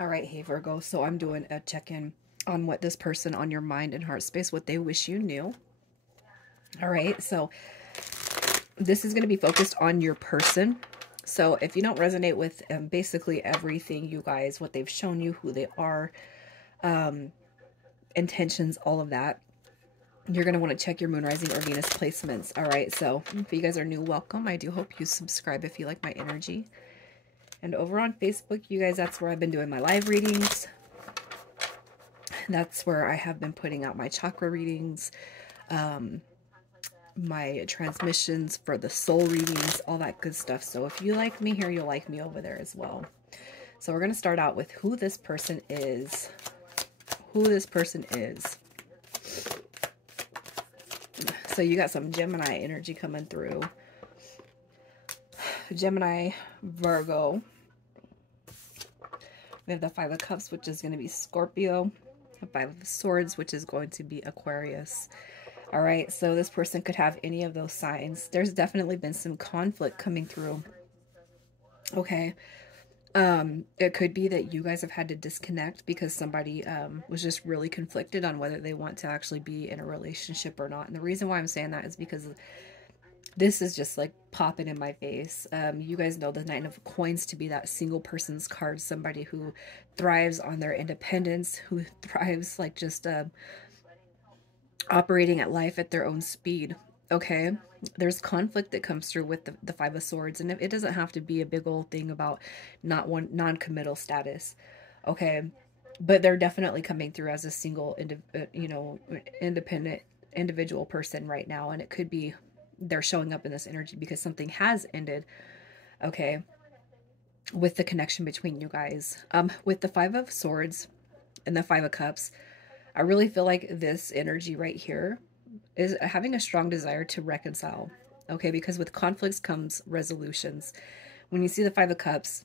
All right, hey Virgo, so I'm doing a check-in on what this person on your mind and heart space, what they wish you knew. All right, so this is going to be focused on your person. So if you don't resonate with basically everything, you guys, what they've shown you, who they are, intentions, all of that, you're going to want to check your moon, rising, or Venus placements. All right, so if you guys are new, welcome. I do hope you subscribe if you like my energy. And over on Facebook, you guys, that's where I've been doing my live readings. That's where I have been putting out my chakra readings, my transmissions for the soul readings, all that good stuff. So if you like me here, you'll like me over there as well. So we're going to start out with who this person is. Who this person is. So you got some Gemini energy coming through. Gemini, Virgo. We have the Five of Cups, which is going to be Scorpio. The Five of Swords, which is going to be Aquarius. All right, so this person could have any of those signs. There's definitely been some conflict coming through. Okay. It could be that you guys have had to disconnect because somebody was just really conflicted on whether they want to actually be in a relationship or not. And the reason why I'm saying that is because this is just like popping in my face. You guys know the Nine of Coins to be that single person's card, somebody who thrives on their independence, who thrives like just operating at life at their own speed. Okay, there's conflict that comes through with the Five of Swords, and it doesn't have to be a big old thing about non-committal status. Okay, but they're definitely coming through as a single, independent individual person right now, and it could be they're showing up in this energy because something has ended. Okay, with the connection between you guys. With the Five of Swords and the Five of Cups, I really feel like this energy right here is having a strong desire to reconcile. Okay, because with conflicts comes resolutions. When you see the Five of Cups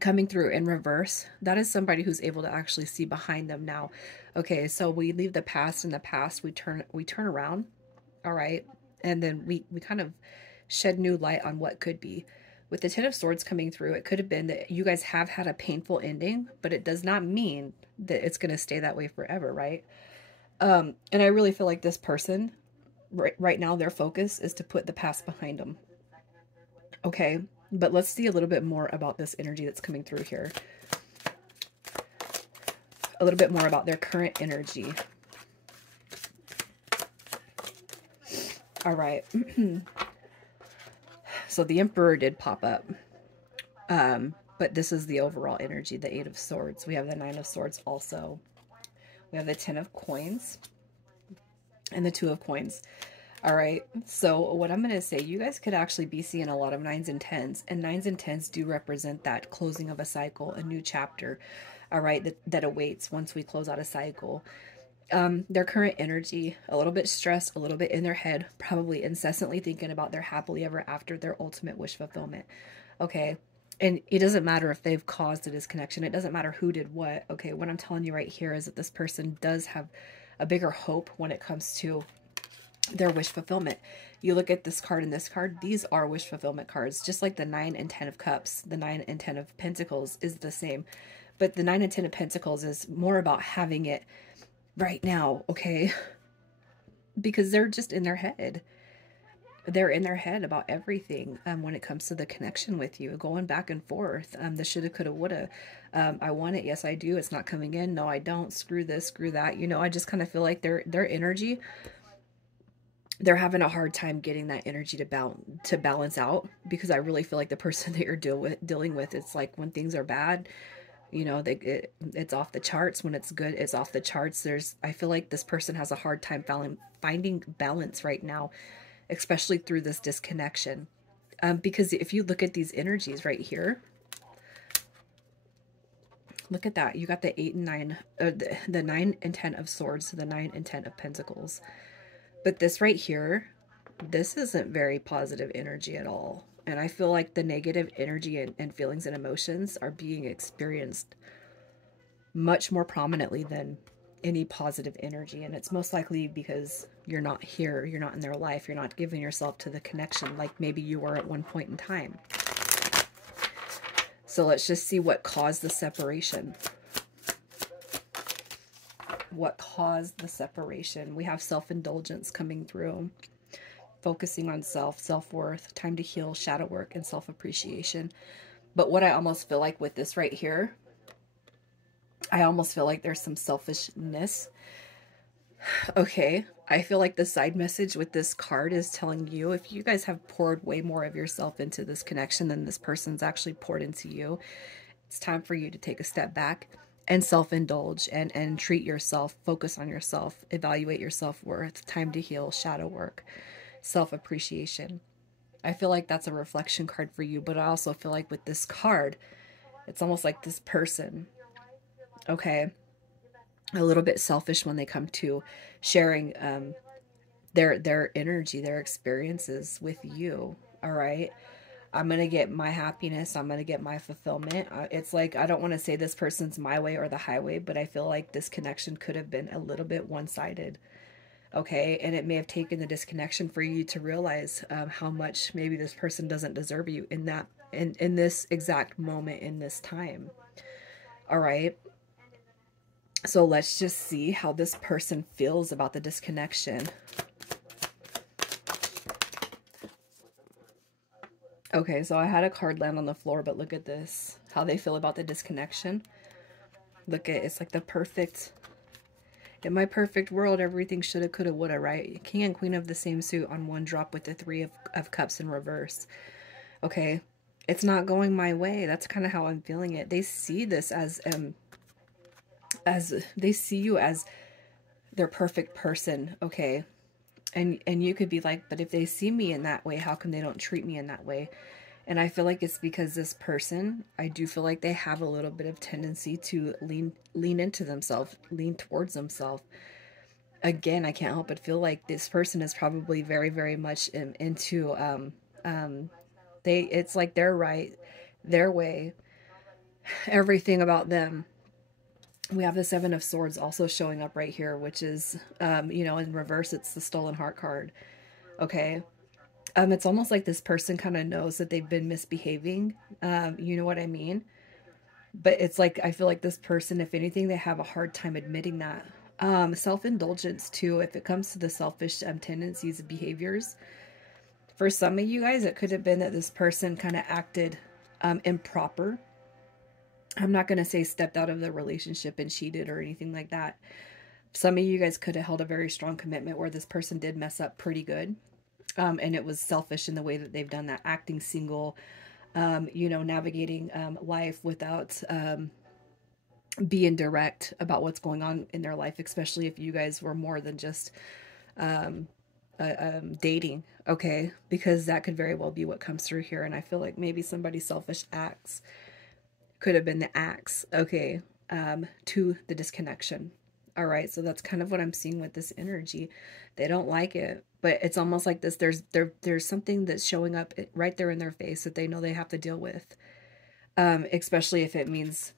coming through in reverse, that is somebody who's able to actually see behind them now. Okay, so we leave the past in the past, we turn around, all right, and then we kind of shed new light on what could be. With the Ten of Swords coming through, it could have been that you guys have had a painful ending, but it does not mean that it's going to stay that way forever, right? And I really feel like this person, right now, their focus is to put the past behind them. Okay, but let's see a little bit more about this energy that's coming through here. A little bit more about their current energy. All right. So the Emperor did pop up. But this is the overall energy, the Eight of Swords. We have the Nine of Swords also. We have the Ten of Coins and the Two of Coins. All right. So what I'm going to say, you guys could actually be seeing a lot of nines and tens. And nines and tens do represent that closing of a cycle, a new chapter. All right. That awaits once we close out a cycle. Their current energy, a little bit stressed, a little bit in their head, probably incessantly thinking about their happily ever after, their ultimate wish fulfillment. Okay. And it doesn't matter if they've caused a disconnection. It doesn't matter who did what. Okay, what I'm telling you right here is that this person does have a bigger hope when it comes to their wish fulfillment. You look at this card and this card, these are wish fulfillment cards, just like the 9 and 10 of Cups. The 9 and 10 of Pentacles is the same. But the 9 and 10 of Pentacles is more about having it right now, okay? Because they're just in their head. They're in their head about everything when it comes to the connection with you, going back and forth. The shoulda, coulda, woulda. I want it. Yes, I do. It's not coming in. No, I don't. Screw this, screw that. You know, I just kind of feel like their energy, they're having a hard time getting that energy to balance out, because I really feel like the person that you're dealing with, it's like when things are bad, you know, it's off the charts. When it's good, it's off the charts. I feel like this person has a hard time finding balance right now, especially through this disconnection. Because if you look at these energies right here, look at that. You got the 8 and 9, the 9 and 10 of Swords, the 9 and 10 of Pentacles. But this right here, this isn't very positive energy at all. And I feel like the negative energy and feelings and emotions are being experienced much more prominently than any positive energy. And it's most likely because you're not here, you're not in their life, you're not giving yourself to the connection like maybe you were at one point in time. So let's just see what caused the separation. What caused the separation? We have self-indulgence coming through. Focusing on self, self-worth, time to heal, shadow work, and self-appreciation. But what I almost feel like with this right here, I almost feel like there's some selfishness. Okay, I feel like the side message with this card is telling you, if you guys have poured way more of yourself into this connection than this person's actually poured into you, it's time for you to take a step back and self-indulge and treat yourself, focus on yourself, evaluate your self-worth, time to heal, shadow work, self-appreciation. I feel like that's a reflection card for you, but I also feel like with this card, it's almost like this person, okay, a little bit selfish when they come to sharing their energy, their experiences with you, all right? I'm going to get my happiness. I'm going to get my fulfillment. It's like, I don't want to say this person's my way or the highway, but I feel like this connection could have been a little bit one-sided. Okay. And it may have taken the disconnection for you to realize how much maybe this person doesn't deserve you in that, in this exact moment, in this time. All right. So let's just see how this person feels about the disconnection. Okay, so I had a card land on the floor, but look at this. How they feel about the disconnection. Look at, it's like the perfect, in my perfect world, everything shoulda, coulda, woulda, right? King and Queen of the same suit on one drop with the Three of Cups in reverse. Okay, it's not going my way. That's kind of how I'm feeling it. They see this as they see you as their perfect person, okay? And you could be like, but if they see me in that way, how come they don't treat me in that way? And I feel like it's because this person, I do feel like they have a little bit of tendency to lean into themselves, lean towards themselves. Again, I can't help but feel like this person is probably very, very much into, it's like they're right, their way, everything about them. We have the Seven of Swords also showing up right here, which is, you know, in reverse, it's the Stolen Heart card. Okay. It's almost like this person kind of knows that they've been misbehaving. You know what I mean? But it's like, I feel like this person, if anything, they have a hard time admitting that. Self-indulgence too, if it comes to the selfish tendencies and behaviors. For some of you guys, it could have been that this person kind of acted improper. I'm not going to say stepped out of the relationship and cheated or anything like that. Some of you guys could have held a very strong commitment where this person did mess up pretty good. And it was selfish in the way that they've done that, acting single, you know, navigating life without being direct about what's going on in their life, especially if you guys were more than just dating, okay? Because that could very well be what comes through here. And I feel like maybe somebody's selfish acts could have been the acts, okay, to the disconnection. All right, so that's kind of what I'm seeing with this energy. They don't like it, but it's almost like this. There's something that's showing up right there in their face that they know they have to deal with, especially if it means,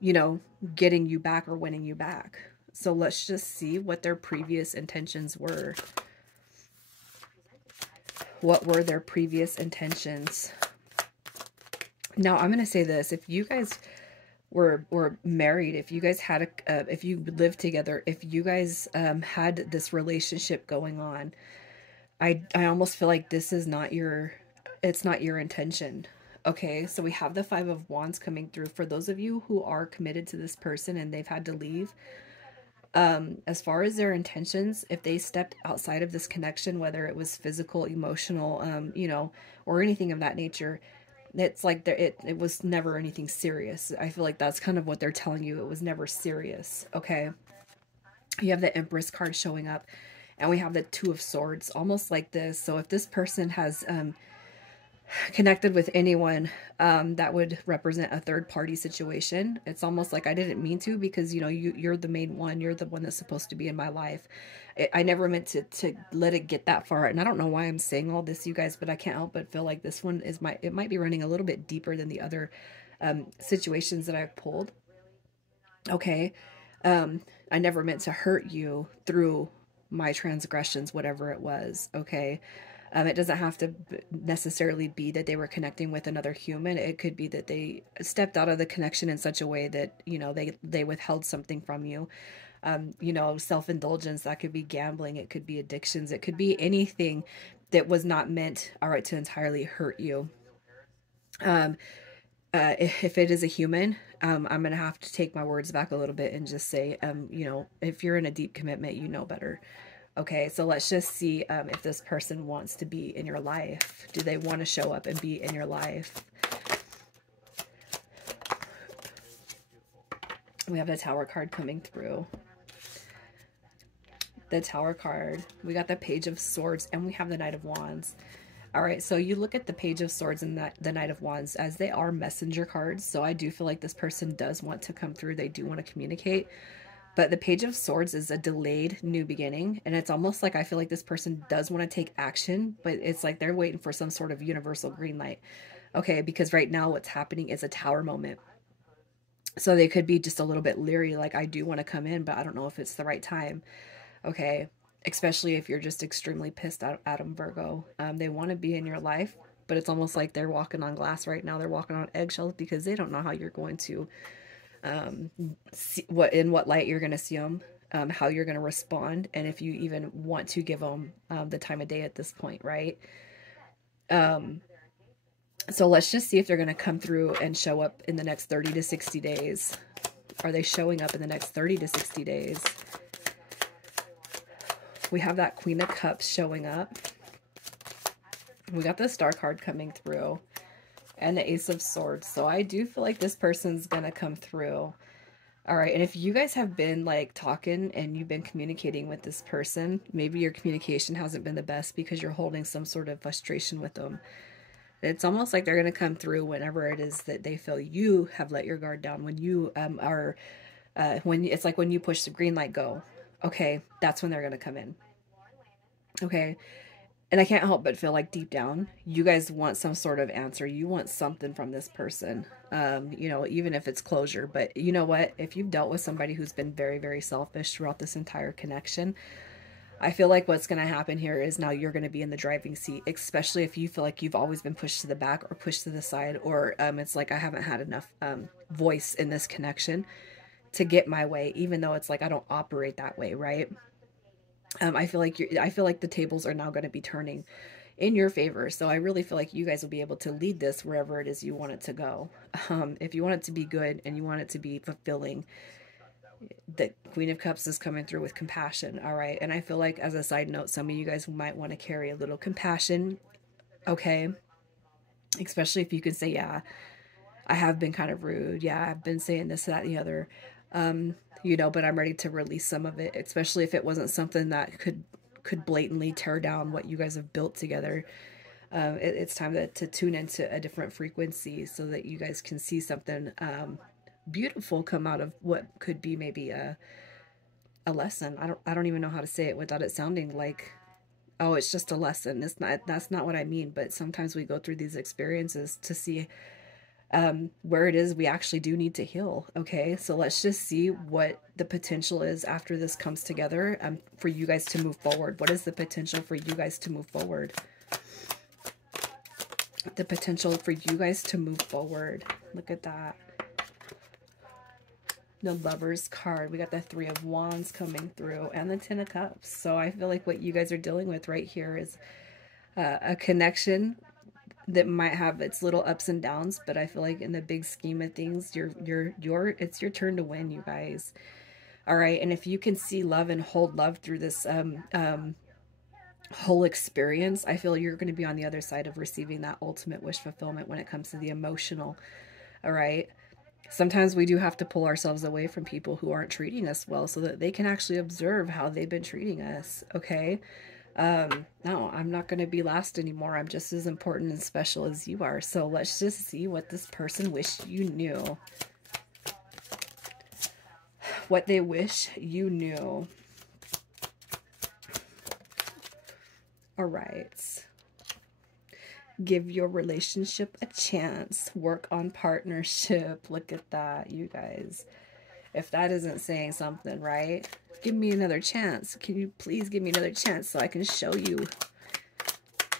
you know, getting you back or winning you back. So let's just see what their previous intentions were. What were their previous intentions? Now, I'm going to say this. If you guys were married, if you guys had if you lived together, if you guys had this relationship going on, I almost feel like this is not it's not your intention. Okay, so we have the Five of Wands coming through. For those of you who are committed to this person and they've had to leave, as far as their intentions, if they stepped outside of this connection, whether it was physical, emotional, you know, or anything of that nature, it's like it was never anything serious. I feel like that's kind of what they're telling you. It was never serious. Okay. You have the Empress card showing up, and we have the Two of Swords, almost like this. So if this person has connected with anyone that would represent a third party situation, it's almost like I didn't mean to, because, you know, you're the main one. You're the one that's supposed to be in my life. I never meant to let it get that far. And I don't know why I'm saying all this, you guys, but I can't help but feel like this one is it might be running a little bit deeper than the other situations that I've pulled. Okay. I never meant to hurt you through my transgressions, whatever it was. Okay. It doesn't have to necessarily be that they were connecting with another human. It could be that they stepped out of the connection in such a way that, you know, they withheld something from you. You know, self-indulgence, that could be gambling, it could be addictions, it could be anything that was not meant, all right, to entirely hurt you. If it is a human, I'm going to have to take my words back a little bit and just say, you know, if you're in a deep commitment, you know better. Okay, so let's just see if this person wants to be in your life. Do they want to show up and be in your life? We have the Tower card coming through. The Tower card. We got the Page of Swords, and we have the Knight of Wands. All right, so you look at the Page of Swords and the Knight of Wands as they are messenger cards. So I do feel like this person does want to come through. They do want to communicate. But the Page of Swords is a delayed new beginning. And it's almost like I feel like this person does want to take action, but it's like they're waiting for some sort of universal green light. Okay, because right now what's happening is a Tower moment. So they could be just a little bit leery, like, I do want to come in, but I don't know if it's the right time. Okay, especially if you're just extremely pissed at them, Virgo. They want to be in your life, but it's almost like they're walking on glass right now. They're walking on eggshells because they don't know how you're going to, see in what light you're going to see them, how you're going to respond, and if you even want to give them the time of day at this point, right? So let's just see if they're going to come through and show up in the next 30 to 60 days. Are they showing up in the next 30 to 60 days? We have that Queen of Cups showing up. We got the Star card coming through. And the Ace of Swords. So I do feel like this person's going to come through. All right. And if you guys have been like talking and you've been communicating with this person, maybe your communication hasn't been the best because you're holding some sort of frustration with them. It's almost like they're going to come through whenever it is that they feel you have let your guard down. When you it's like when you push the green light go. Okay, that's when they're going to come in. Okay. And I can't help but feel like deep down, you guys want some sort of answer. You want something from this person, you know, even if it's closure. But you know what? If you've dealt with somebody who's been very, very selfish throughout this entire connection, I feel like what's going to happen here is now you're going to be in the driving seat, especially if you feel like you've always been pushed to the back or pushed to the side, or it's like I haven't had enough voice in this connection to get my way, even though it's like I don't operate that way, right? I feel like the tables are now going to be turning in your favor. So I really feel like you guys will be able to lead this wherever it is you want it to go. If you want it to be good and you want it to be fulfilling, the Queen of Cups is coming through with compassion. All right. And I feel like, as a side note, some of you guys might want to carry a little compassion. Okay. Especially if you could say, yeah, I have been kind of rude. Yeah, I've been saying this, that, and the other. You know, but I'm ready to release some of it, especially if it wasn't something that could blatantly tear down what you guys have built together. It's time to tune into a different frequency so that you guys can see something beautiful come out of what could be maybe a lesson. I don't even know how to say it without it sounding like, oh, it's just a lesson. It's not, that's not what I mean. But sometimes we go through these experiences to see where it is we actually do need to heal. Okay, so let's just see what the potential is after this comes together for you guys to move forward. What is the potential for you guys to move forward? The potential for you guys to move forward. Look at that. The Lovers card. We got the Three of Wands coming through and the Ten of Cups. So I feel like what you guys are dealing with right here is a connection that might have its little ups and downs, but I feel like in the big scheme of things, it's your turn to win, you guys. All right, and if you can see love and hold love through this whole experience, I feel you're going to be on the other side of receiving that ultimate wish fulfillment when it comes to the emotional. All right. Sometimes we do have to pull ourselves away from people who aren't treating us well so that they can actually observe how they've been treating us. Okay. No, I'm not going to be last anymore. I'm just as important and special as you are. So let's just see what this person wished you knew. What they wish you knew. All right. Give your relationship a chance. Work on partnership. Look at that, you guys. If that isn't saying something, right? Give me another chance. Can you please give me another chance so I can show you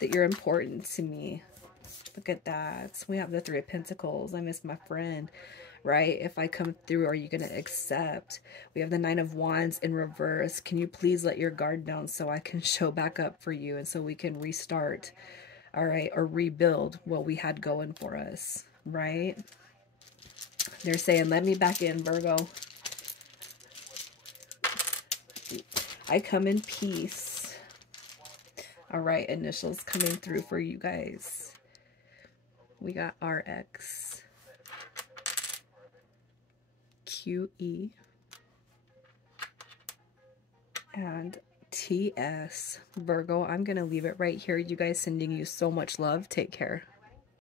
that you're important to me. Look at that. We have the Three of Pentacles. I miss my friend, right? If I come through, are you going to accept? We have the Nine of Wands in reverse. Can you please let your guard down so I can show back up for you and so we can restart, all right, or rebuild what we had going for us, right? They're saying, let me back in, Virgo. I come in peace. All right, initials coming through for you guys. We got RX, QE, and TS. Virgo, I'm going to leave it right here. You guys, sending you so much love. Take care.